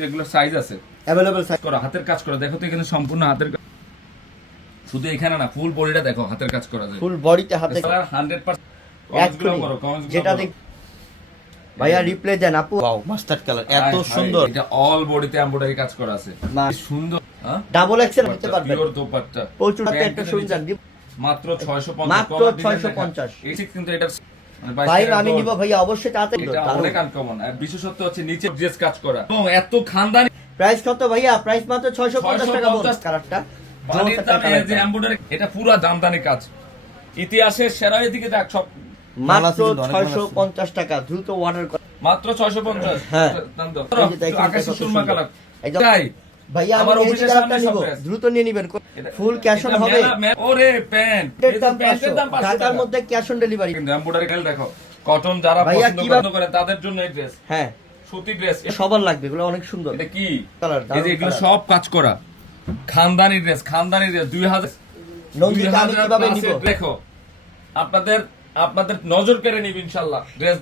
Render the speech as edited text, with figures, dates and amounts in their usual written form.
কিন্তু এগুলো সাইজ আছে अवेलेबल साइज করা হাতের কাজ করা দেখো তো এখানে সম্পূর্ণ হাতের শুধু এখানে না ফুল বডিটা দেখো হাতের কাজ করা যায় ফুল বডিতে হাতে 100% কমেন্টসগুলো করো কমেন্টস যেটা দেখ ভাইয়া রিপ্লে দেন আপু ওয়াও মাস্টার্ড কালার এত সুন্দর এটা অল বডিতে এমব্রয়ডারি কাজ করা আছে সুন্দর হ্যাঁ ডাবল এক্সেল হতে পারবে পিওর দোপাট্টা প্রচুর হাতে একটা সুন্দর মাত্র 650 মাত্র 650 এই কিন্তু এটা ভাই আমি নিব ভাইয়া অবশ্যই তাড়াতাড়ি এটা অনেক আনকমন আর বিশেষত্ব হচ্ছে নিচে ড্রেস কাজ করা এবং এত খানদানি প্রাইস কত ভাইয়া প্রাইস মাত্র 650 টাকা বল কালারটা বাড়ির দামে এই যে এমব্রয়ডারি এটা পুরো জামদানি কাজ ইতিহাসের সেরা এদিকে দেখ সব মাত্র 650 টাকা দ্রুত অর্ডার করুন মাত্র 650 হ্যাঁ। দাম দাও এই যে দেখেন আকাশি কত সুরমা সুন্দর। কালার একদম তাই ভাইয়া আমার আমি এই অফিসের কালারটা সামনে নিব সব dress। দ্রুত নিয়ে নেবেন ফুল ক্যাশ অন হবে ওরে প্যান্ট এর দাম প্যান্টের দাম 500 ঢাকার মধ্যে ক্যাশ অন ডেলিভারি কিন্তু এমব্রয়ডারি খেল দেখো কটন যারা ভাইয়া, পছন্দ কিভাবে- করে তাদের জন্য এই ড্রেস হ্যাঁ সুতি ড্রেস সবার লাগবে এগুলো অনেক সুন্দর এটা কি কালার এই যে এগুলো সব কাজ করা খানদানি ড্রেস 2000 নন্দিতা আমি কিভাবে নিব দেখো আপনাদের নজর কেড়ে নিব ইনশাআল্লাহ ড্রেস